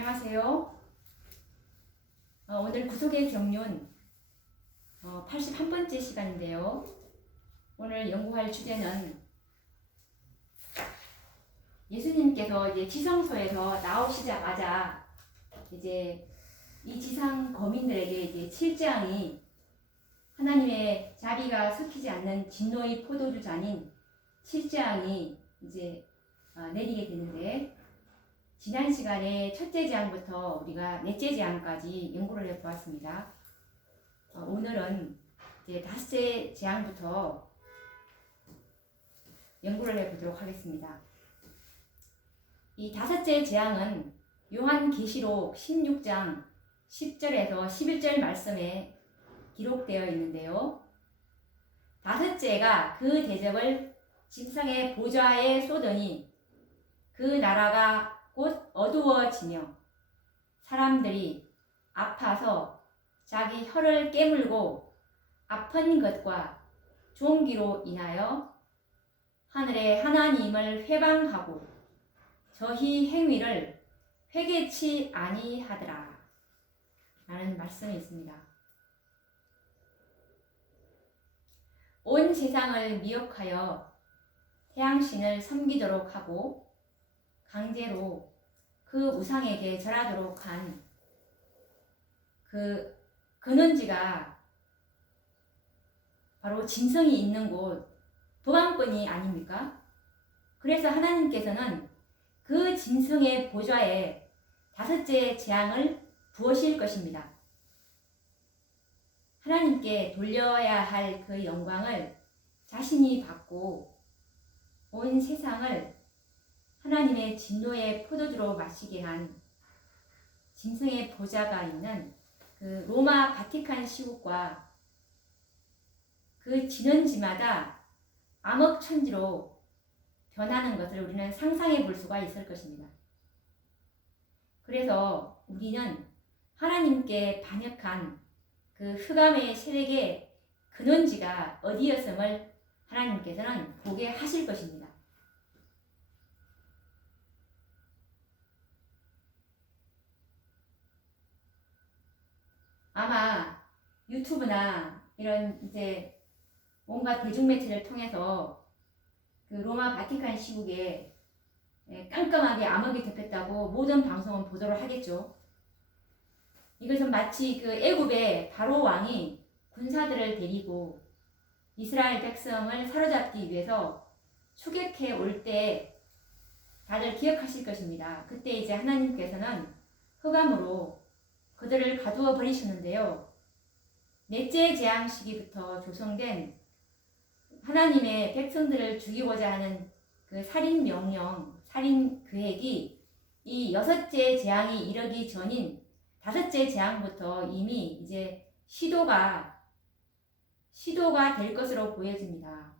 안녕하세요. 오늘 구속의 경륜 81번째 시간인데요. 오늘 연구할 주제는 예수님께서 이제 지성소에서 나오시자마자 이제 이 지상 거민들에게 이제 7장이 하나님의 자비가 섞이지 않는 진노의 포도주 잔인 7장이 이제 내리게 되는데, 지난 시간에 첫째 재앙부터 우리가 넷째 재앙까지 연구를 해보았습니다. 오늘은 이제 다섯째 재앙부터 연구를 해보도록 하겠습니다. 이 다섯째 재앙은 요한계시록 16장 10절에서 11절 말씀에 기록되어 있는데요. 다섯째가 그 대접을 짐승의 보좌에 쏟으니 그 나라가 곧 어두워지며 사람들이 아파서 자기 혀를 깨물고 아픈 것과 종기로 인하여 하늘의 하나님을 회방하고 저희 행위를 회개치 아니하더라 라는 말씀이 있습니다. 온 세상을 미혹하여 태양신을 섬기도록 하고 강제로 그 우상에게 절하도록 한 그 근원지가 바로 짐승이 있는 곳 도망권이 아닙니까? 그래서 하나님께서는 그 짐승의 보좌에 다섯째 재앙을 부으실 것입니다. 하나님께 돌려야 할 그 영광을 자신이 받고 온 세상을 하나님의 진노의 포도주로 마시게 한 짐승의 보좌가 있는 그 로마 바티칸 시국과 그 진원지마다 암흑천지로 변하는 것을 우리는 상상해 볼 수가 있을 것입니다. 그래서 우리는 하나님께 반역한 그 흑암의 세력의 근원지가 어디였음을 하나님께서는 보게 하실 것입니다. 아마 유튜브나 이런 이제 온갖 대중매체를 통해서 그 로마 바티칸 시국에 깜깜하게 암흑이 덮였다고 모든 방송은 보도를 하겠죠. 이것은 마치 그 애굽의 바로 왕이 군사들을 데리고 이스라엘 백성을 사로잡기 위해서 추격해 올 때 다들 기억하실 것입니다. 그때 이제 하나님께서는 흑암으로 그들을 가두어 버리셨는데요. 넷째 재앙 시기부터 조성된 하나님의 백성들을 죽이고자 하는 그 살인 명령, 살인 계획이 이 여섯째 재앙이 이르기 전인 다섯째 재앙부터 이미 이제 시도가 될 것으로 보여집니다.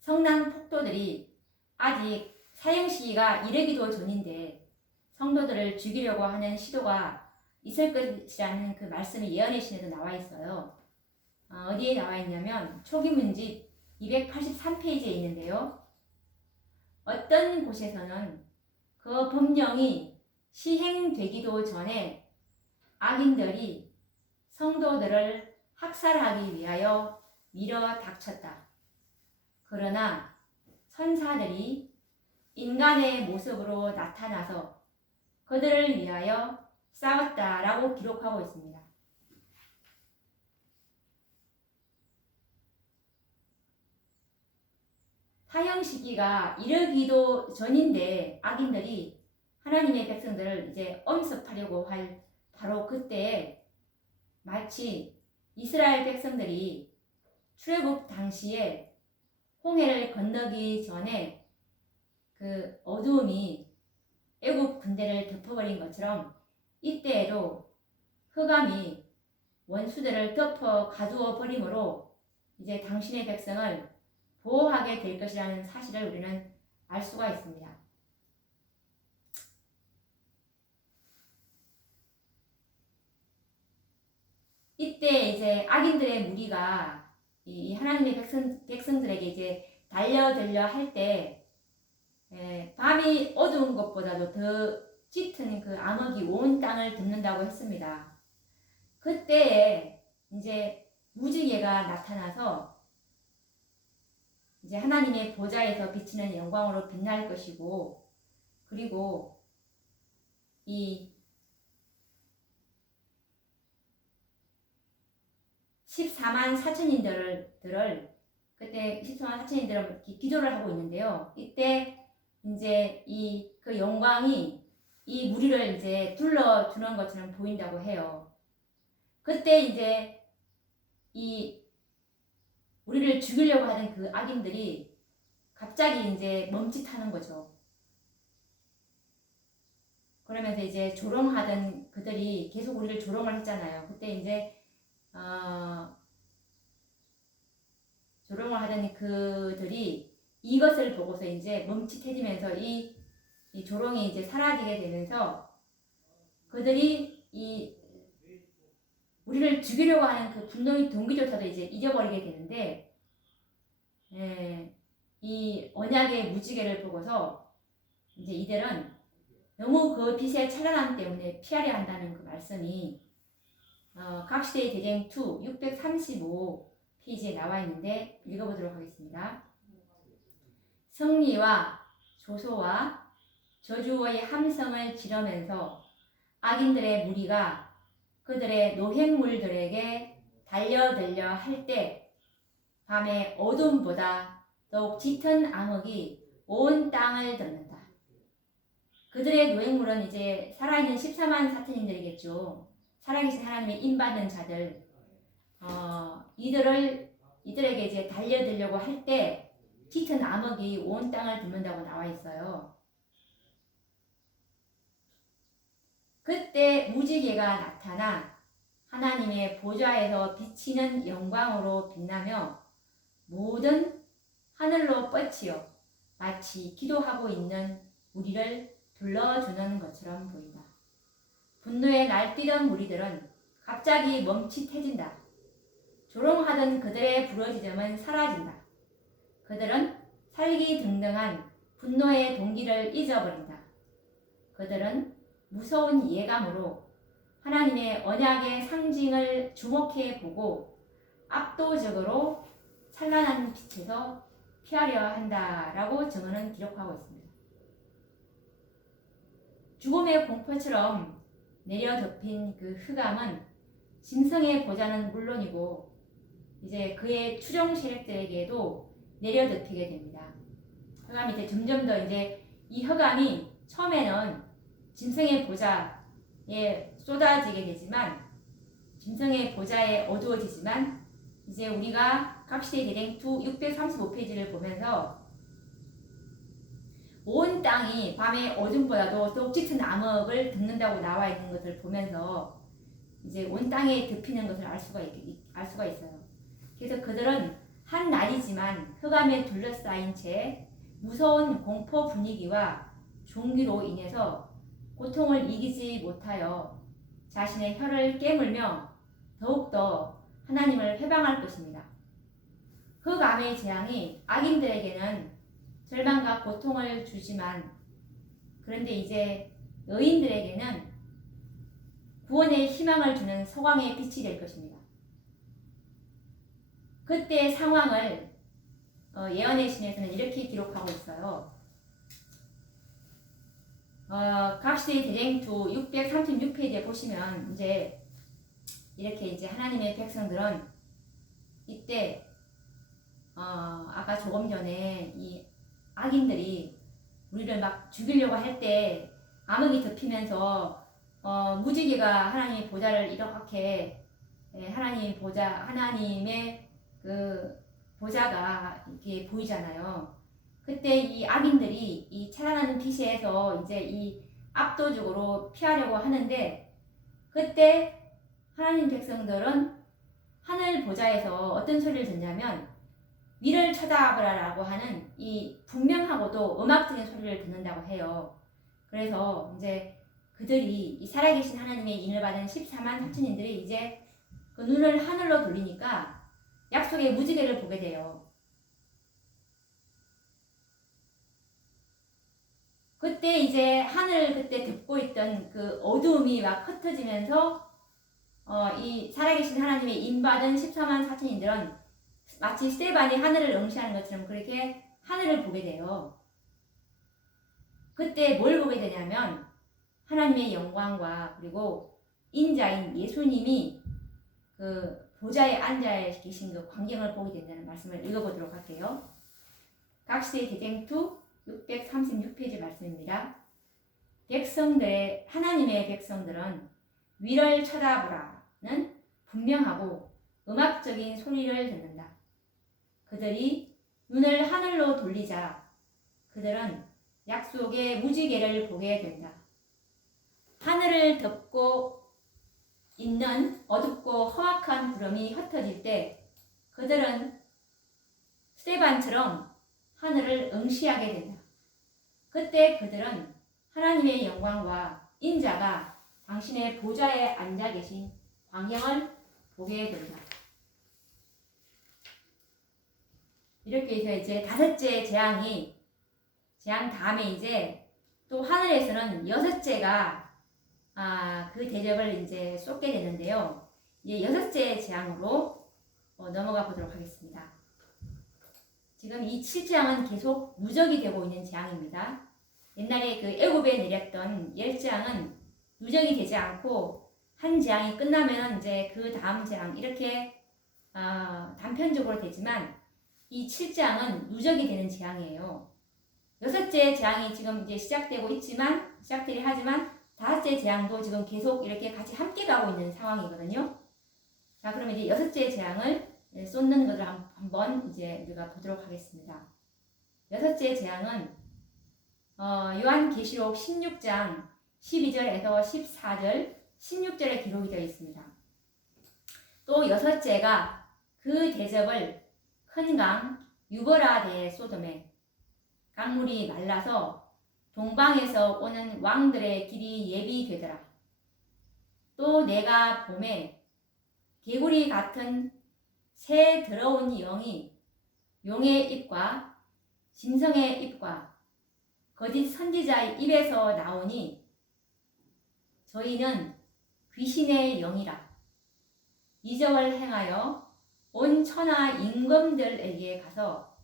성난 폭도들이 아직 사형 시기가 이르기도 전인데 성도들을 죽이려고 하는 시도가 있을 것이라는 그 말씀이 예언의 신에도 나와 있어요. 어디에 나와 있냐면 초기문집 283페이지에 있는데요. 어떤 곳에서는 그 법령이 시행되기도 전에 악인들이 성도들을 학살하기 위하여 밀어 닥쳤다. 그러나 선사들이 인간의 모습으로 나타나서 그들을 위하여 싸웠다라고 기록하고 있습니다. 사형 시기가 이르기도 전인데 악인들이 하나님의 백성들을 이제 엄습하려고 할 바로 그때에 마치 이스라엘 백성들이 출애굽 당시에 홍해를 건너기 전에 그 어두움이 애굽 군대를 덮어버린 것처럼 이때에도 흑암이 원수들을 덮어 가두어 버림으로 이제 당신의 백성을 보호하게 될 것이라는 사실을 우리는 알 수가 있습니다. 이때 이제 악인들의 무리가 이 하나님의 백성들에게 이제 달려들려 할 때 밤이 어두운 것보다도 더 짙은 그 암흑이 온 땅을 덮는다고 했습니다. 그때에 이제 무지개가 나타나서 이제 하나님의 보좌에서 비치는 영광으로 빛날 것이고, 그리고 이 14만 4천인들을 그때 14만 4천인들은 기도를 하고 있는데요. 이때 이제 그 영광이 이 무리를 이제 둘러주는 것처럼 보인다고 해요. 그때 이제 이 우리를 죽이려고 하는 그 악인들이 갑자기 이제 멈칫하는 거죠. 그러면서 이제 조롱하던 그들이 계속 우리를 조롱을 했잖아요. 그때 이제 조롱을 하던 그들이 이것을 보고서 이제 멈칫해지면서 이 조롱이 이제 사라지게 되면서 그들이 우리를 죽이려고 하는 그 분노의 동기조차도 이제 잊어버리게 되는데, 이 언약의 무지개를 보고서 이제 이들은 너무 그 빛의 찬란함 때문에 피하려 한다는 그 말씀이 각시대의 대쟁 2 635 페이지에 나와 있는데 읽어보도록 하겠습니다. 승리와 조소와 저주의 함성을 지르면서 악인들의 무리가 그들의 노획물들에게 달려들려 할 때 밤의 어둠보다 더욱 짙은 암흑이 온 땅을 덮는다. 그들의 노획물은 이제 살아있는 14만 4천인들이겠죠. 살아계신 하나님의 인받은 자들, 이들에게 이제 달려들려고 할 때 짙은 암흑이 온 땅을 덮는다고 나와 있어요. 그때 무지개가 나타나 하나님의 보좌에서 비치는 영광으로 빛나며 모든 하늘로 뻗치어 마치 기도하고 있는 우리를 불러주는 것처럼 보인다. 분노에 날뛰던 무리들은 갑자기 멈칫해진다. 조롱하던 그들의 부러지점은 사라진다. 그들은 살기등등한 분노의 동기를 잊어버린다. 그들은 무서운 예감으로 하나님의 언약의 상징을 주목해 보고 압도적으로 찬란한 빛에서 피하려 한다라고 증언은 기록하고 있습니다. 죽음의 공포처럼 내려 덮인 그 흑암은 짐승의 보좌는 물론이고 이제 그의 추종 세력들에게도 내려 덮이게 됩니다. 흑암이 이제 점점 더 이제 이 흑암이 처음에는 짐승의 보좌에 쏟아지게 되지만 짐승의 보좌에 어두워지지만 이제 우리가 각시대 대쟁 2 635페이지를 보면서 온 땅이 밤의 어둠보다도 더욱 짙은 암흑을 덮는다고 나와 있는 것을 보면서 이제 온 땅에 덮이는 것을 알 수가 있어요. 그래서 그들은 한 날이지만 흑암에 둘러싸인 채 무서운 공포 분위기와 종기로 인해서 고통을 이기지 못하여 자신의 혀를 깨물며 더욱더 하나님을 회방할 것입니다. 흑암의 재앙이 악인들에게는 절망과 고통을 주지만 그런데 이제 의인들에게는 구원의 희망을 주는 소광의 빛이 될 것입니다. 그때의 상황을 예언의 신에서는 이렇게 기록하고 있어요. 각시대 대쟁 2 636페이지에 보시면 이제 이렇게 이제 하나님의 백성들은 이때 아까 조금 전에 이 악인들이 우리를 막 죽이려고 할 때 암흑이 덮이면서 무지개가 하나님의 보좌를 이렇게 하나님의 그 보좌가 이렇게 보이잖아요. 그때 이 악인들이 이 찬란한 빛에서 이제 이 압도적으로 피하려고 하는데 그때 하나님 백성들은 하늘 보좌에서 어떤 소리를 듣냐면 위를 쳐다보라라고 하는 이 분명하고도 음악적인 소리를 듣는다고 해요. 그래서 이제 그들이 이 살아계신 하나님의 인을 받은 14만 4천인들이 이제 그 눈을 하늘로 돌리니까 약속의 무지개를 보게 돼요. 그때 이제 하늘 그때 덮고 있던 그 어두움이 막 흩어지면서 이 살아계신 하나님의 인받은 14만 4천인들은 마치 스테반이 하늘을 응시하는 것처럼 그렇게 하늘을 보게 돼요. 그때 뭘 보게 되냐면 하나님의 영광과 그리고 인자인 예수님이 그 보좌에 앉아 계신 그 광경을 보게 된다는 말씀을 읽어보도록 할게요. 각시대 대쟁투 636페이지 말씀입니다. 백성들의 하나님의 백성들은 위를 쳐다보라는 분명하고 음악적인 소리를 듣는다. 그들이 눈을 하늘로 돌리자 그들은 약속의 무지개를 보게 된다. 하늘을 덮고 있는 어둡고 험악한 구름이 흩어질 때 그들은 스테반처럼 하늘을 응시하게 된다. 그때 그들은 하나님의 영광과 인자가 당신의 보좌에 앉아 계신 광경을 보게 된다. 이렇게 해서 이제 다섯째 재앙 다음에 이제 또 하늘에서는 여섯째가 그 대접을 이제 쏟게 되는데요. 이제 여섯째 재앙으로 넘어가 보도록 하겠습니다. 지금 이 7재앙은 계속 누적이 되고 있는 재앙입니다. 옛날에 그 애굽에 내렸던 10재앙은 누적이 되지 않고 한 재앙이 끝나면 이제 그 다음 재앙 이렇게 단편적으로 되지만 이 7재앙은 누적이 되는 재앙이에요. 여섯째 재앙이 지금 이제 시작되긴 하지만 다섯째 재앙도 지금 계속 이렇게 같이 함께 가고 있는 상황이거든요. 자, 그러면 이제 여섯째 재앙을 쏟는 것을 한번 이제 우리가 보도록 하겠습니다. 여섯째 재앙은 요한계시록 16장 12절에서 14절, 16절에 기록이 되어 있습니다. 또 여섯째가 그 대접을 큰 강 유버라데의 소돔에 강물이 말라서 동방에서 오는 왕들의 길이 예비되더라. 또 내가 봄에 개구리 같은 새 더러운 영이 용의 입과 짐승의 입과 거짓 선지자의 입에서 나오니 저희는 귀신의 영이라. 이적을 행하여 온 천하 임금들에게 가서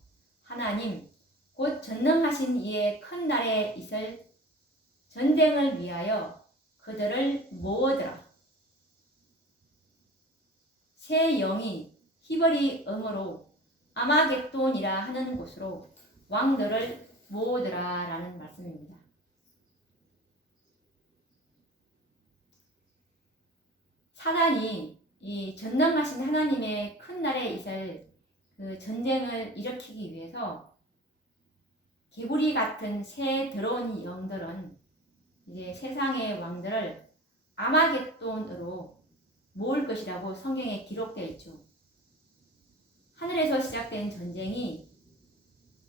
하나님 곧 전능하신 이의 큰 날에 있을 전쟁을 위하여 그들을 모으더라. 새 영이 히브리 음으로 아마겟돈이라 하는 곳으로 왕들을 모으더라 라는 말씀입니다. 사단이 이 전능하신 하나님의 큰 날에 있을 그 전쟁을 일으키기 위해서 개구리 같은 새 더러운 영들은 이제 세상의 왕들을 아마겟돈으로 모을 것이라고 성경에 기록되어 있죠. 하늘에서 시작된 전쟁이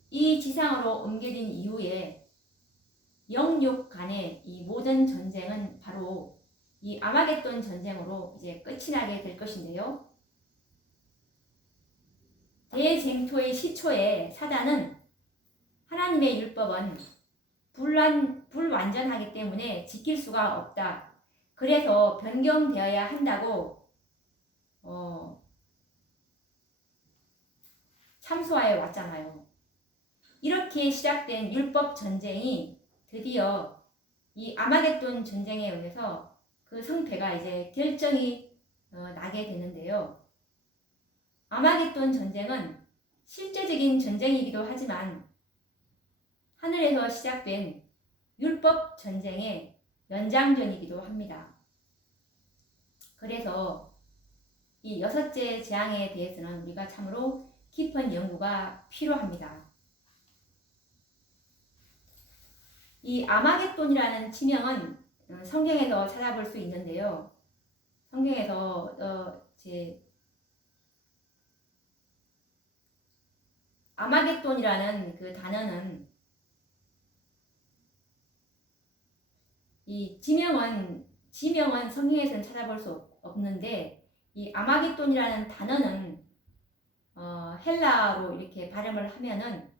이 지상으로 옮겨진 이후에 영육 간의 이 모든 전쟁은 바로 이 아마겟돈 전쟁으로 이제 끝이 나게 될 것인데요. 대쟁투의 시초에 사단은 하나님의 율법은 불완전하기 때문에 지킬 수가 없다. 그래서 변경되어야 한다고 참소하여 왔잖아요. 이렇게 시작된 율법 전쟁이 드디어 이 아마겟돈 전쟁에 의해서 그 성패가 이제 결정이 나게 되는데요. 아마겟돈 전쟁은 실제적인 전쟁이기도 하지만 하늘에서 시작된 율법 전쟁의 연장전이기도 합니다. 그래서 이 여섯째 재앙에 대해서는 우리가 참으로 깊은 연구가 필요합니다. 이 아마겟돈이라는 지명은 성경에서 찾아볼 수 있는데요. 성경에서 아마겟돈이라는 그 단어는 이 지명은 성경에서는 찾아볼 수 없는데 이 아마겟돈이라는 단어는 헬라어로 이렇게 발음을 하면은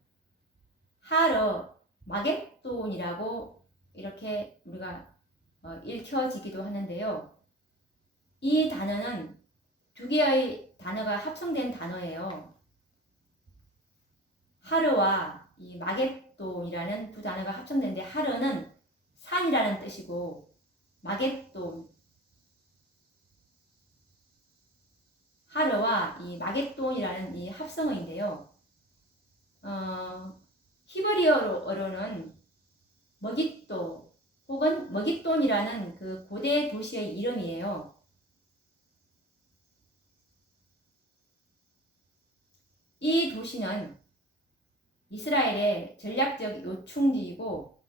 하르 마겟 마겟돈이라고 이렇게 우리가 읽혀지기도 하는데요. 이 단어는 두 개의 단어가 합성된 단어예요. 하르와 이 마겟돈이라는 두 단어가 합성된데, 하르는 산이라는 뜻이고 마겟돈, 하르와 이 마겟돈이라는 이 합성어인데요. 히브리어로는 머깃도 혹은 머깃돈이라는 그 고대 도시의 이름이에요. 이 도시는 이스라엘의 전략적 요충지이고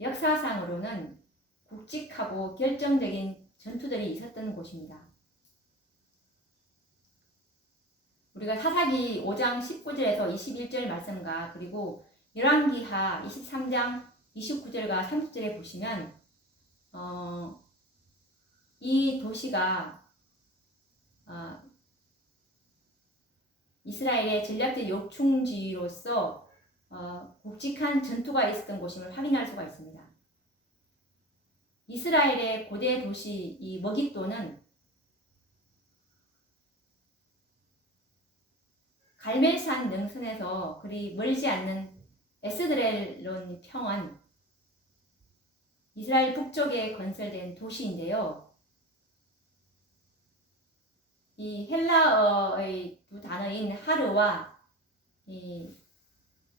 역사상으로는 굵직하고 결정적인 전투들이 있었던 곳입니다. 우리가 사사기 5장 19절에서 21절 말씀과 그리고 열왕기하 23장 29절과 30절에 보시면 이 도시가 이스라엘의 전략적 요충지로서 굵직한 전투가 있었던 곳임을 확인할 수가 있습니다. 이스라엘의 고대 도시 이 머깃도는 갈멜산 능선에서 그리 멀지 않는 에스드렐론 평원, 이스라엘 북쪽에 건설된 도시인데요. 이 헬라어의 두 단어인 하르와 이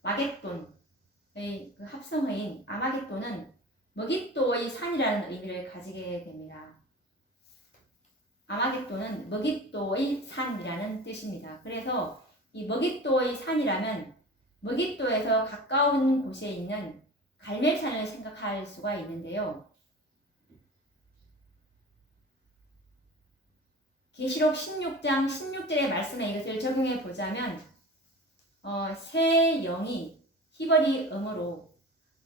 마겟돈의 그 합성어인 아마겟돈은 머깃도의 산이라는 의미를 가지게 됩니다. 아마겟돈은 머깃도의 산이라는 뜻입니다. 그래서 이 머깃도의 산이라면 머깃도에서 가까운 곳에 있는 갈멜산을 생각할 수가 있는데요. 계시록 16장 16절의 말씀에 이것을 적용해 보자면 새 영이 히브리어로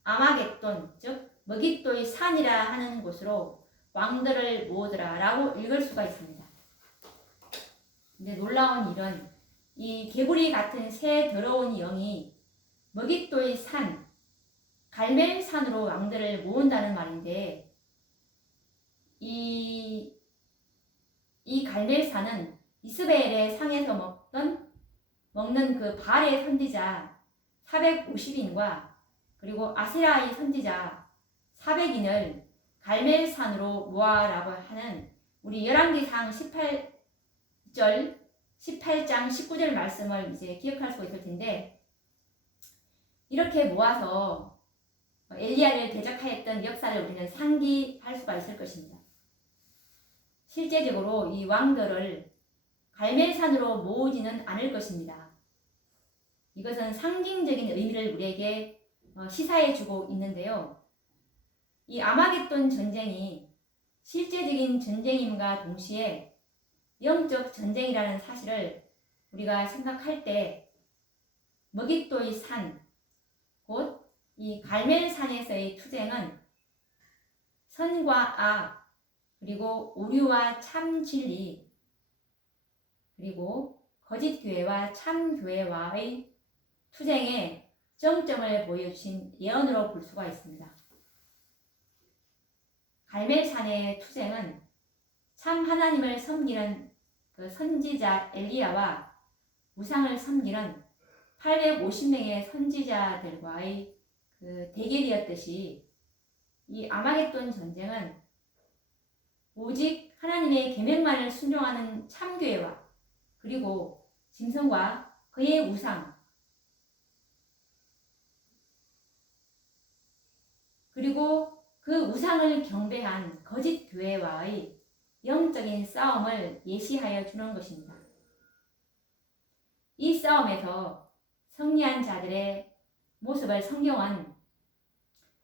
아마겟돈, 즉 머깃도의 산이라 하는 곳으로 왕들을 모으더라 라고 읽을 수가 있습니다. 근데 놀라운 일은 이 개구리 같은 새 더러운 영이 머깃도의 산, 갈멜산으로 왕들을 모은다는 말인데, 이 갈멜산은 이스라엘의 상에서 먹는 그 바알의 선지자 450인과 그리고 아세라의 선지자 400인을 갈멜산으로 모아라고 하는 우리 열왕기상 18장 19절 말씀을 이제 기억할 수가 있을 텐데, 이렇게 모아서 엘리야를 대적하였던 역사를 우리는 상기할 수가 있을 것입니다. 실제적으로 이 왕들을 갈멜산으로 모으지는 않을 것입니다. 이것은 상징적인 의미를 우리에게 시사해주고 있는데요. 이 아마겟돈 전쟁이 실제적인 전쟁임과 동시에 영적 전쟁이라는 사실을 우리가 생각할 때 머깃도의 산, 곧 이 갈멜산에서의 투쟁은 선과 악, 그리고 오류와 참 진리, 그리고 거짓 교회와 참 교회와의 투쟁의 정점을 보여주신 예언으로 볼 수가 있습니다. 갈멜산의 투쟁은 참 하나님을 섬기는 그 선지자 엘리야와 우상을 섬기는 850명의 선지자들과의 그 대결이었듯이, 이 아마겟돈 전쟁은 오직 하나님의 계명만을 순종하는 참교회와 그리고 짐승과 그의 우상, 그리고 그 우상을 경배한 거짓 교회와의 영적인 싸움을 예시하여 주는 것입니다. 이 싸움에서 승리한 자들의 모습을 성경은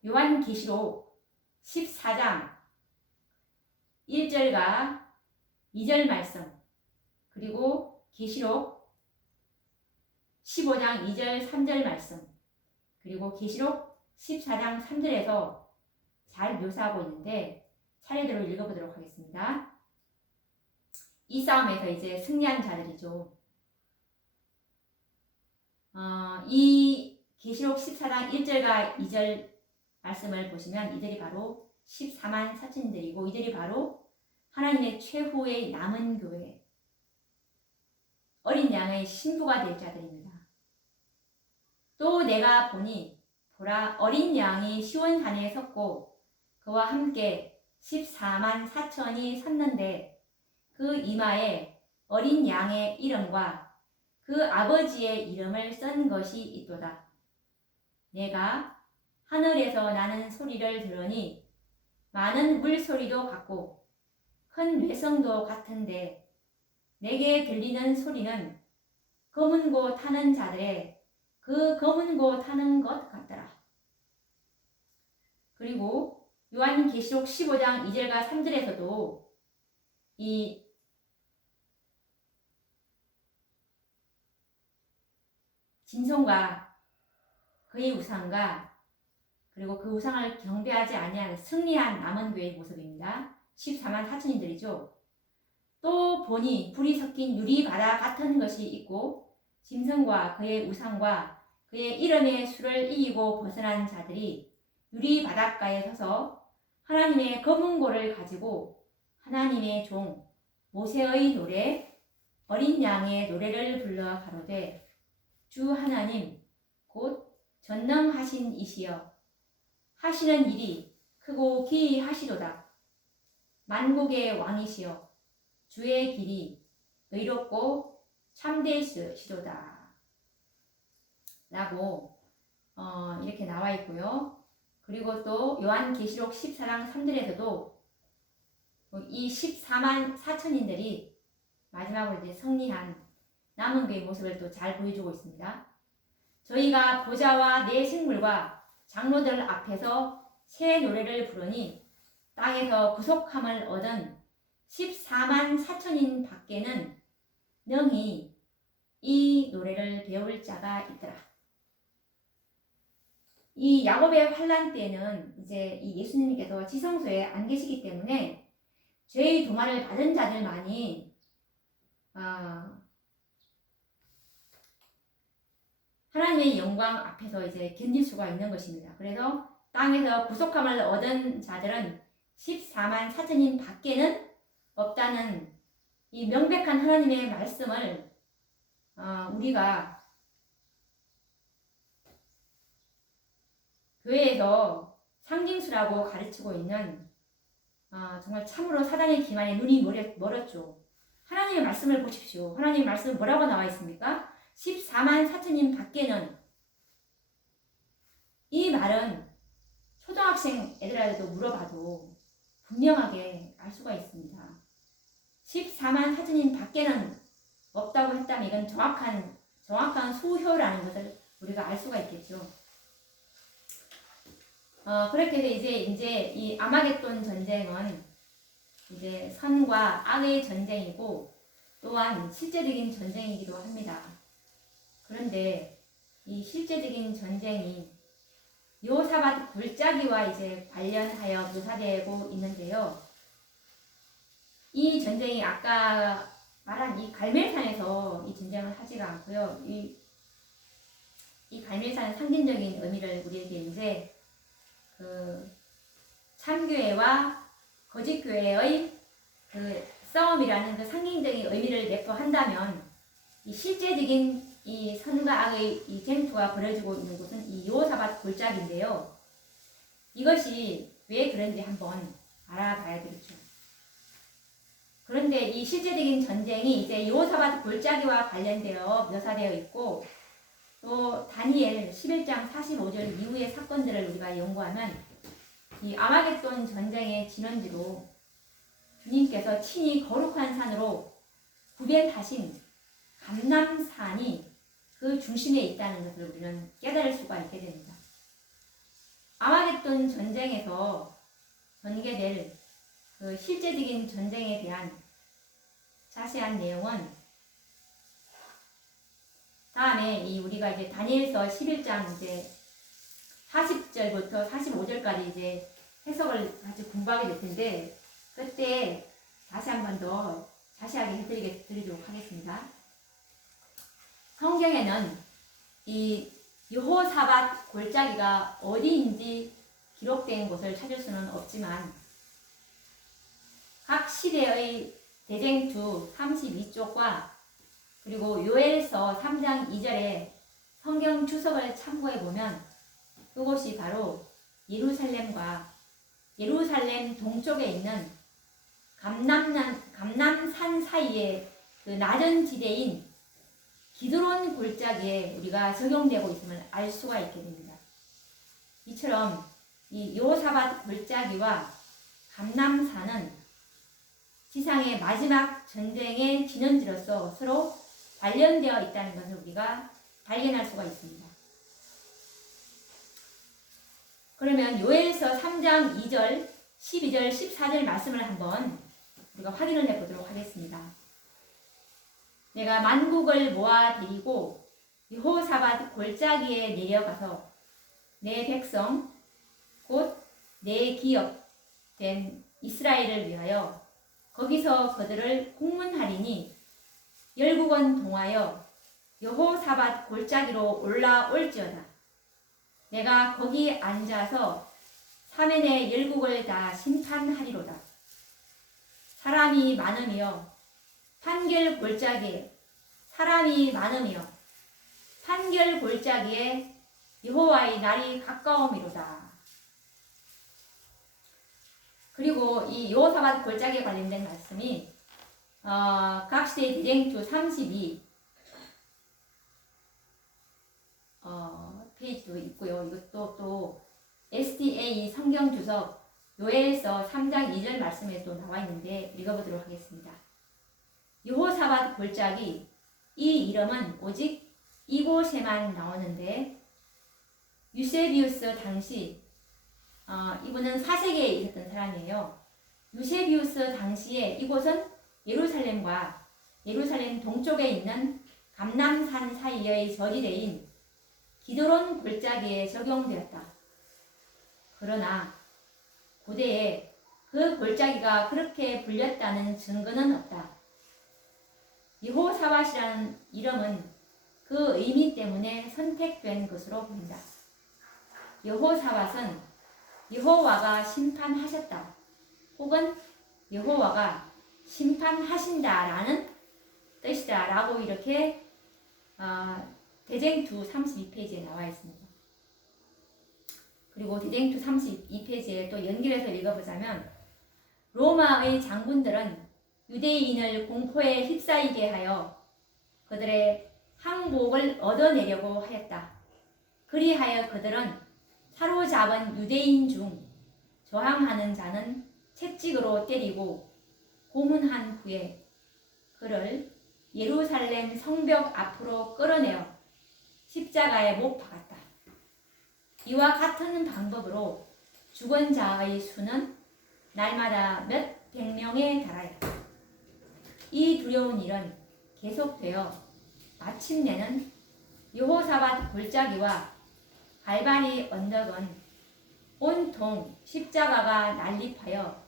요한계시록 14장 1절과 2절 말씀, 그리고 계시록 15장 2절 3절 말씀, 그리고 계시록 14장 3절에서 잘 묘사하고 있는데 차례대로 읽어보도록 하겠습니다. 이 싸움에서 이제 승리한 자들이죠. 이 계시록 14장 1절과 2절 말씀을 보시면 이들이 바로 14만 4천인들이고 이들이 바로 하나님의 최후의 남은 교회, 어린 양의 신부가 될 자들입니다. 또 내가 보니 보라 어린 양이 시온산에 섰고 그와 함께 14만 4천이 섰는데 그 이마에 어린 양의 이름과 그 아버지의 이름을 쓴 것이 있도다. 내가 하늘에서 나는 소리를 들으니 많은 물소리도 같고 큰 외성도 같은데 내게 들리는 소리는 검은 고 타는 자들의 그 검은 고 타는 것 같더라. 그리고 요한계시록 15장 2절과 3절에서도 이 짐승과 그의 우상과 그리고 그 우상을 경배하지 아니한 승리한 남은 교회의 모습입니다. 14만 4천인들이죠. 또 보니 불이 섞인 유리바다 같은 것이 있고 짐승과 그의 우상과 그의 이름의 수를 이기고 벗어난 자들이 유리바닷가에 서서 하나님의 검은 고를 가지고 하나님의 종 모세의 노래 어린 양의 노래를 불러 가로되 주 하나님 곧 전능하신 이시여 하시는 일이 크고 기이하시도다. 만국의 왕이시여 주의 길이 의롭고 참되시도다 라고 이렇게 나와 있고요. 그리고 또 요한계시록 14장 3절에서도 이 14만 4천인들이 마지막으로 이제 승리한 남은 교회의 모습을 또 잘 보여주고 있습니다. 저희가 보좌와 네 생물과 장로들 앞에서 새 노래를 부르니 땅에서 구속함을 얻은 14만 4천인 밖에는 능히 이 노래를 배울 자가 있더라. 이 야곱의 환란 때는 이제 이 예수님께서 지성소에 안 계시기 때문에 죄의 도마를 받은 자들만이 하나님의 영광 앞에서 이제 견딜 수가 있는 것입니다. 그래서 땅에서 구속함을 얻은 자들은 14만 4천인 밖에는 없다는 이 명백한 하나님의 말씀을 우리가 교회에서 상징수라고 가르치고 있는 정말 참으로 사단의 기만에 눈이 멀었죠. 하나님의 말씀을 보십시오. 하나님의 말씀 뭐라고 나와 있습니까? 14만 4천인 밖에는. 이 말은 초등학생 애들한테도 물어봐도 분명하게 알 수가 있습니다. 14만 4천인 밖에는 없다고 했다면 이건 정확한 수효라는 것을 우리가 알 수가 있겠죠. 그렇게 해서 이제 이 아마겟돈 전쟁은 이제 선과 악의 전쟁이고 또한 실제적인 전쟁이기도 합니다. 그런데 이 실제적인 전쟁이 여호사밧 골짜기와 이제 관련하여 묘사되고 있는데요. 이 전쟁이 아까 말한 이 갈멜산에서 이 전쟁을 하지가 않고요. 이 갈멜산의 상징적인 의미를 우리에게 이제 그 참교회와 거짓교회의 그 싸움이라는 그 상징적인 의미를 내포한다면 이 실제적인 이 선과 악의 이 쟁투가 벌어지고 있는 곳은 이 여호사밧 골짜기인데요. 이것이 왜 그런지 한번 알아봐야 되겠죠. 그런데 이 실제적인 전쟁이 이제 여호사밧 골짜기와 관련되어 묘사되어 있고 또 다니엘 11장 45절 이후의 사건들을 우리가 연구하면 이 아마겟돈 전쟁의 진원지로 주님께서 친히 거룩한 산으로 구별하신 감람산이 그 중심에 있다는 것을 우리는 깨달을 수가 있게 됩니다. 아마겟돈 전쟁에서 전개될 그 실제적인 전쟁에 대한 자세한 내용은 다음에 우리가 이제 다니엘서 11장 이제 40절부터 45절까지 이제 해석을 같이 공부하게 될 텐데 그때 다시 한 번 더 자세하게 해드리도록 하겠습니다. 성경에는 이 여호사밧 골짜기가 어디인지 기록된 곳을 찾을 수는 없지만 각 시대의 대쟁투 32쪽과 그리고 요엘서 3장 2절에 성경 주석을 참고해 보면 그곳이 바로 예루살렘과 예루살렘 동쪽에 있는 감남산 사이의 그 낮은 지대인 기드론 골짜기에 우리가 적용되고 있음을 알 수가 있게 됩니다. 이처럼 이 여호사밧 골짜기와 감남산은 지상의 마지막 전쟁의 진원지로서 서로 관련되어 있다는 것을 우리가 발견할 수가 있습니다. 그러면 요엘서 3장 2절, 12절, 14절 말씀을 한번 우리가 확인을 해보도록 하겠습니다. 내가 만국을 모아 데리고 여호사밧 골짜기에 내려가서 내 백성 곧 내 기업된 이스라엘을 위하여 거기서 그들을 공문하리니 열국은 동하여 여호사밧 골짜기로 올라올지어다. 내가 거기 앉아서 사면의 열국을 다 심판하리로다. 사람이 많으며 판결 골짜기에 사람이 많으며 판결 골짜기에 여호와의 날이 가까움이로다. 그리고 이 여호사밧 골짜기에 관련된 말씀이 각 시대 대쟁투 32 페이지도 있고요. 이것도 또 SDA 성경 주석 요엘서 3장 2절 말씀에 또 나와 있는데 읽어보도록 하겠습니다. 여호사밧 골짜기 이 이름은 오직 이곳에만 나오는데 유세비우스 당시 이분은 4세기에 있었던 사람이에요. 유세비우스 당시에 이곳은 예루살렘과 예루살렘 동쪽에 있는 감남산 사이의 저지대인 기드론 골짜기에 적용되었다. 그러나 고대에 그 골짜기가 그렇게 불렸다는 증거는 없다. 여호사밧이라는 이름은 그 의미 때문에 선택된 것으로 보인다. 여호사밧은 여호와가 심판하셨다 혹은 여호와가 심판하신다라는 뜻이다 라고 이렇게 대쟁투 32페이지에 나와 있습니다. 그리고 대쟁투 32페이지에 또 연결해서 읽어보자면 로마의 장군들은 유대인을 공포에 휩싸이게 하여 그들의 항복을 얻어내려고 하였다. 그리하여 그들은 사로잡은 유대인 중 저항하는 자는 채찍으로 때리고 고문한 후에 그를 예루살렘 성벽 앞으로 끌어내어 십자가에 못 박았다. 이와 같은 방법으로 죽은 자의 수는 날마다 몇 백 명에 달하였다. 이 두려운 일은 계속되어 마침내는 여호사밧 골짜기와 갈바리 언덕은 온통 십자가가 난립하여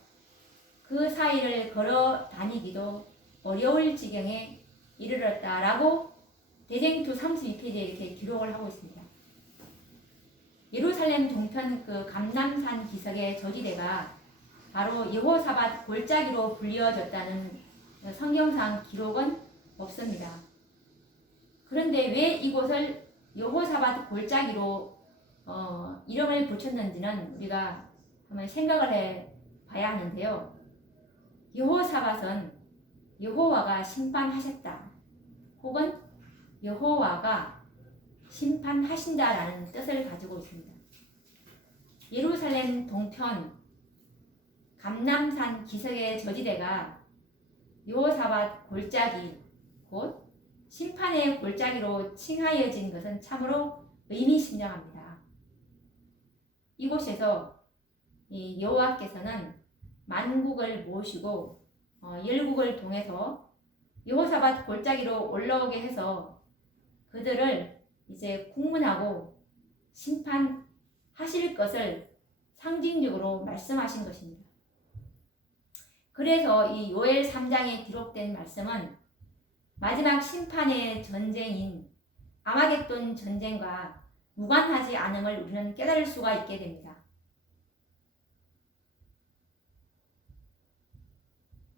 그 사이를 걸어 다니기도 어려울 지경에 이르렀다라고 대쟁투 32페이지에 이렇게 기록을 하고 있습니다. 예루살렘 동편 그 감남산 기슭의 저지대가 바로 여호사밧 골짜기로 불리어졌다는 성경상 기록은 없습니다. 그런데 왜 이곳을 여호사밧 골짜기로 이름을 붙였는지는 우리가 한번 생각을 해 봐야 하는데요. 여호사밧은 여호와가 심판하셨다 혹은 여호와가 심판하신다라는 뜻을 가지고 있습니다. 예루살렘 동편 감남산 기슭의 저지대가 여호사밧 골짜기 곧 심판의 골짜기로 칭하여진 것은 참으로 의미심장합니다. 이곳에서 이 여호와께서는 만국을 모시고 열국을 통해서 여호사밧 골짜기로 올라오게 해서 그들을 이제 국문하고 심판하실 것을 상징적으로 말씀하신 것입니다. 그래서 이 요엘 3장에 기록된 말씀은 마지막 심판의 전쟁인 아마겟돈 전쟁과 무관하지 않음을 우리는 깨달을 수가 있게 됩니다.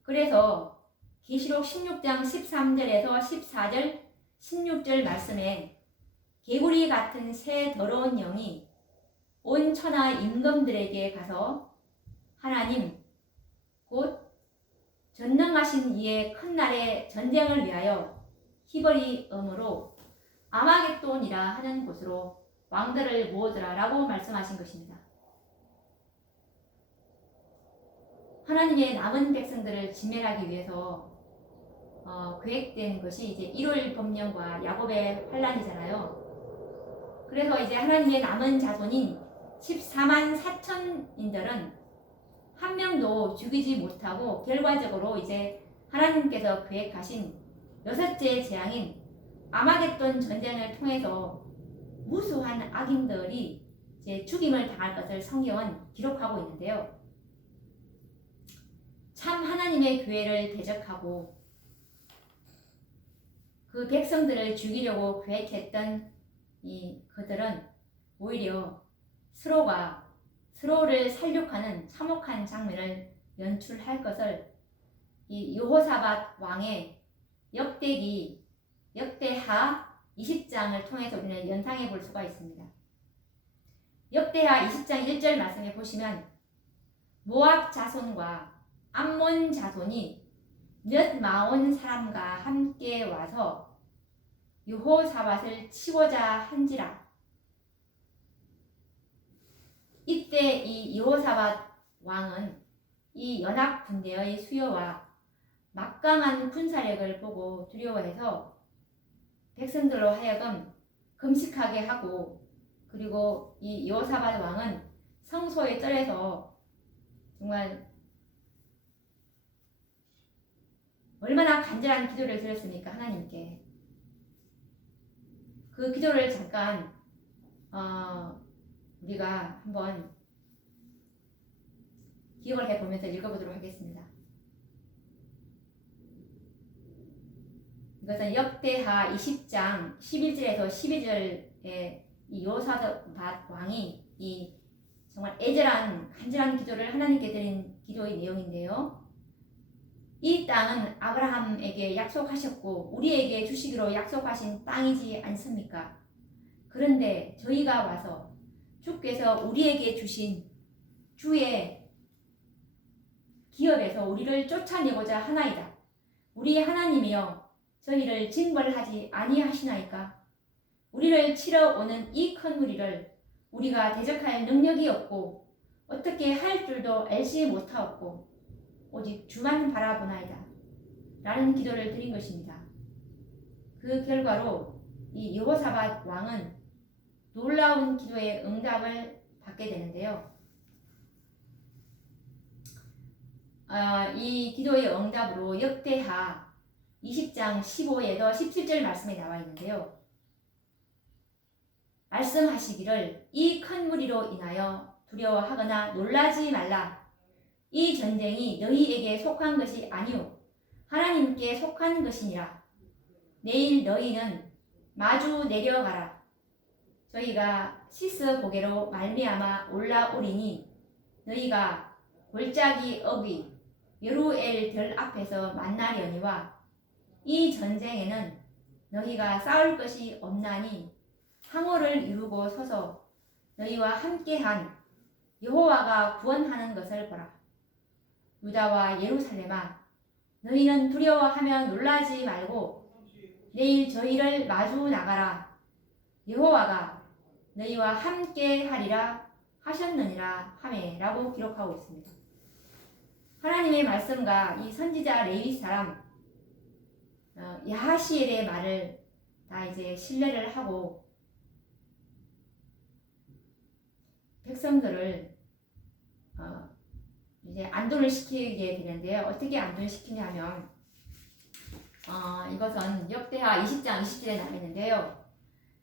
그래서 계시록 16장 13절에서 14절, 16절 말씀에 개구리 같은 새 더러운 영이 온 천하 임금들에게 가서 하나님 곧 전능하신 이의 큰 날의 전쟁을 위하여 히브리어로 아마겟돈이라 하는 곳으로 왕들을 모으더라 라고 말씀하신 것입니다. 하나님의 남은 백성들을 진멸하기 위해서 계획된 것이 이제 1월 법령과 야곱의 환란이잖아요. 그래서 이제 하나님의 남은 자손인 14만 4천인들은 한 명도 죽이지 못하고 결과적으로 이제 하나님께서 계획하신 여섯째 재앙인 아마겟돈 전쟁을 통해서 무수한 악인들이 이제 죽임을 당할 것을 성경은 기록하고 있는데요. 참 하나님의 교회를 대적하고 그 백성들을 죽이려고 계획했던 그들은 오히려 서로를 살육하는 참혹한 장면을 연출할 것을 이 여호사밧 왕의 역대하 20장을 통해서 우리는 연상해 볼 수가 있습니다. 역대하 20장 1절 말씀에 보시면 모압 자손과 암몬 자손이 몇 마온 사람과 함께 와서 여호사밧을 치고자 한지라. 이때 이 여호사밧 왕은 이 연합 군대의 수요와 막강한 군사력을 보고 두려워해서 백성들로 하여금 금식하게 하고, 그리고 이 여호사밧 왕은 성소에 떨어서 정말 얼마나 간절한 기도를 드렸습니까? 하나님께. 그 기도를 잠깐 우리가 한번 기억을 해보면서 읽어보도록 하겠습니다. 이것은 역대하 20장 11절에서 12절에 이 여호사밧 왕이 이 정말 애절한 간절한 기도를 하나님께 드린 기도의 내용인데요. 이 땅은 아브라함에게 약속하셨고 우리에게 주시기로 약속하신 땅이지 않습니까? 그런데 저희가 와서 주께서 우리에게 주신 주의 기업에서 우리를 쫓아내고자 하나이다. 우리 하나님이여 저희를 징벌하지 아니하시나이까? 우리를 치러 오는 이 큰 무리를 우리가 대적할 능력이 없고 어떻게 할 줄도 알지 못하옵고 오직 주만 바라보나이다 라는 기도를 드린 것입니다. 그 결과로 이 여호사밧 왕은 놀라운 기도의 응답을 받게 되는데요. 이 기도의 응답으로 역대하 20장 15에서 17절 말씀에 나와 있는데요. 말씀하시기를 이 큰 무리로 인하여 두려워하거나 놀라지 말라. 이 전쟁이 너희에게 속한 것이 아니오 하나님께 속한 것이니라. 내일 너희는 마주 내려가라. 저희가 시스 고개로 말미암아 올라오리니 너희가 골짜기 어귀 여루엘 들 앞에서 만나려니와 이 전쟁에는 너희가 싸울 것이 없나니 항우를 이루고 서서 너희와 함께한 여호와가 구원하는 것을 보라. 유다와 예루살렘아 너희는 두려워하며 놀라지 말고 내일 저희를 마주 나가라. 여호와가 너희와 함께 하리라 하셨느니라 하매 라고 기록하고 있습니다. 하나님의 말씀과 이 선지자 레위 사람 야하시엘의 말을 다 이제 신뢰를 하고 백성들을 이제 안도를 시키게 되는데요. 어떻게 안도를 시키냐면 이것은 역대하 20장 20절에 나와 있는데요.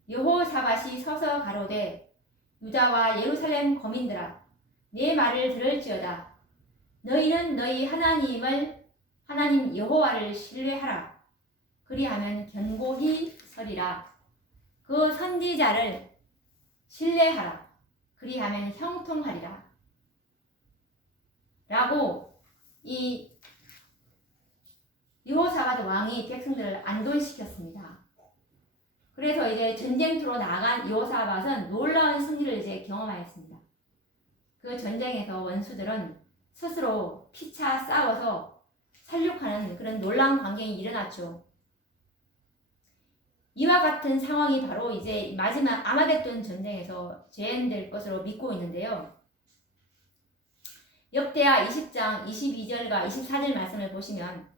여호사밧이 서서 가로되 유다와 예루살렘 거민들아 내 말을 들을지어다. 너희는 너희 하나님 여호와를 신뢰하라. 그리하면 견고히 서리라. 그 선지자를 신뢰하라. 그리하면 형통하리라. 라고 이 여호사밧 왕이 백성들을 안도시켰습니다. 그래서 이제 전쟁터로 나간 여호사밧은 놀라운 승리를 이제 경험하였습니다. 그 전쟁에서 원수들은 스스로 피차 싸워서 살육하는 그런 놀라운 광경이 일어났죠. 이와 같은 상황이 바로 이제 마지막 아마겟돈 전쟁에서 재현될 것으로 믿고 있는데요. 역대하 20장 22절과 24절 말씀을 보시면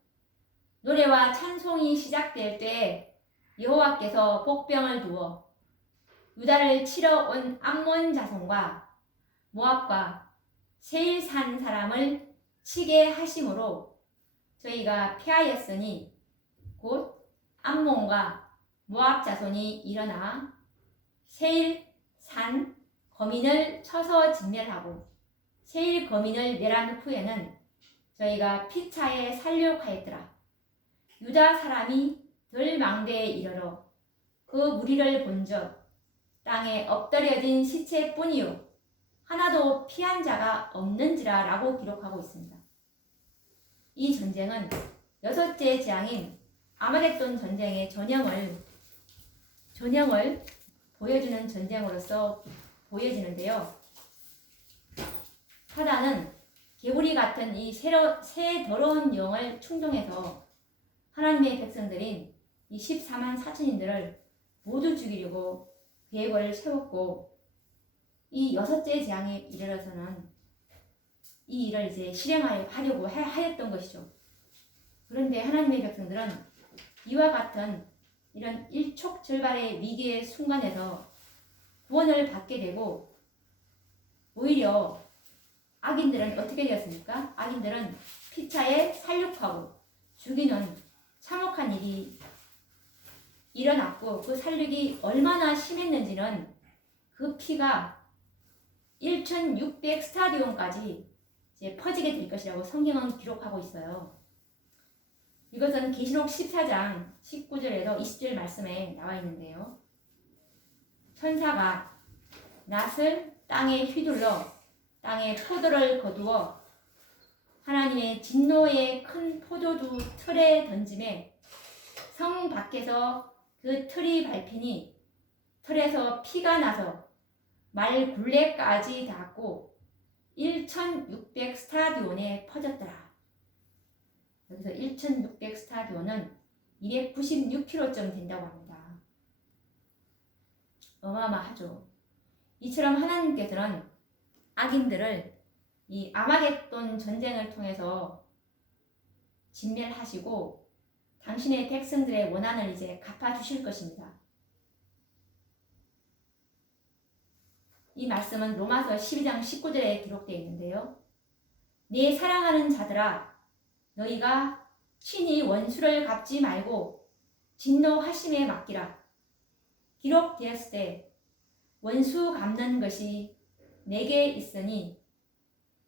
노래와 찬송이 시작될 때 여호와께서 복병을 두어 유다를 치러 온 암몬 자손과 모압과 세일 산 사람을 치게 하심으로 저희가 패하였으니 곧 암몬과 모압 자손이 일어나 세일 산 거민을 쳐서 진멸하고 세일 거민을 멸한 후에는 저희가 피차에 살육하였더라. 유다 사람이 덜 망대에 이르러 그 무리를 본즉 땅에 엎드려진 시체뿐이요 하나도 피한 자가 없는지라 라고 기록하고 있습니다. 이 전쟁은 여섯째 재앙인 아마겟돈 전쟁의 전형을 보여주는 전쟁으로서 보여지는데요. 사단은 개구리 같은 이 새 더러운 영을 충동해서 하나님의 백성들인 이 14만 4천인들을 모두 죽이려고 계획을 세웠고 이 여섯째 재앙에 이르러서는 이 일을 이제 실행하려고 하였던 것이죠. 그런데 하나님의 백성들은 이와 같은 이런 일촉즉발의 위기의 순간에서 구원을 받게 되고 오히려 악인들은 어떻게 되었습니까? 악인들은 피차에 살육하고 죽이는 참혹한 일이 일어났고 그 살육이 얼마나 심했는지는 그 피가 1600 스타디온까지 이제 퍼지게 될 것이라고 성경은 기록하고 있어요. 이것은 계시록 14장 19절에서 20절 말씀에 나와 있는데요. 천사가 낫을 땅에 휘둘러 땅에 포도를 거두어 하나님의 진노의 큰 포도주 틀에 던짐에 성 밖에서 그 틀이 밟히니 틀에서 피가 나서 말 굴레까지 닿고 1600 스타디온에 퍼졌더라. 여기서 1600 스타디온은 296km쯤 된다고 합니다. 어마어마하죠. 이처럼 하나님께서는 악인들을 이 아마겟돈 전쟁을 통해서 진멸하시고 당신의 백성들의 원한을 이제 갚아주실 것입니다. 이 말씀은 로마서 12장 19절에 기록되어 있는데요. 내 사랑하는 자들아 너희가 친히 원수를 갚지 말고 진노하심에 맡기라. 기록되었을 때 원수 갚는 것이 내게 있으니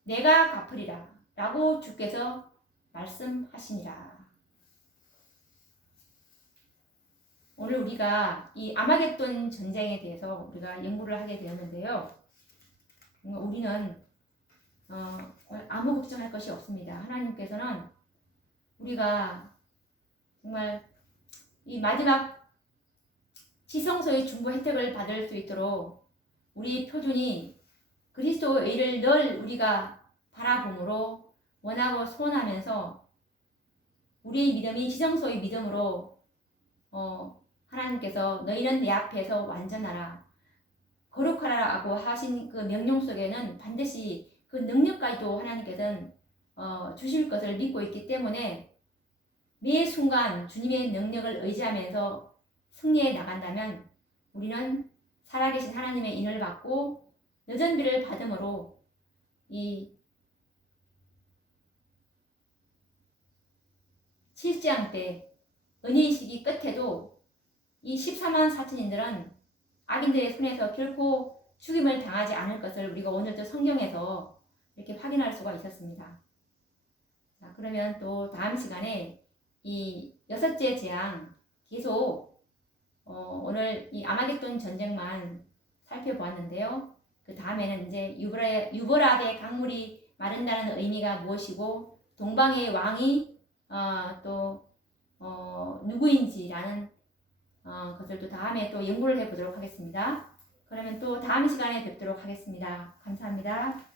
내가 갚으리라 라고 주께서 말씀하시니라. 오늘 우리가 이 아마겟돈 전쟁에 대해서 우리가 연구를 하게 되었는데요. 우리는 아무 걱정할 것이 없습니다. 하나님께서는 우리가 정말 이 마지막 지성소의 중보 혜택을 받을 수 있도록 우리 표준이 그리스도의 의를 늘 우리가 바라봄으로 원하고 소원하면서 우리 믿음이 지성소의 믿음으로 하나님께서 너희는 내 앞에서 완전하라 거룩하라고 하신 그 명령 속에는 반드시 그 능력까지도 하나님께서는 주실 것을 믿고 있기 때문에 매 순간 주님의 능력을 의지하면서 승리해 나간다면 우리는 살아계신 하나님의 인을 받고 여전비를 받음으로 이 7재앙 때 은혜의 시기 끝에도 이 14만 4천인들은 악인들의 손에서 결코 죽임을 당하지 않을 것을 우리가 오늘도 성경에서 이렇게 확인할 수가 있었습니다. 자, 그러면 또 다음 시간에 이 여섯째 재앙 계속 오늘 이 아마겟돈 전쟁만 살펴보았는데요. 그 다음에는 이제 유브라데 강물이 마른다는 의미가 무엇이고 동방의 왕이 또 누구인지라는 것을 또 다음에 또 연구를 해보도록 하겠습니다. 그러면 또 다음 시간에 뵙도록 하겠습니다. 감사합니다.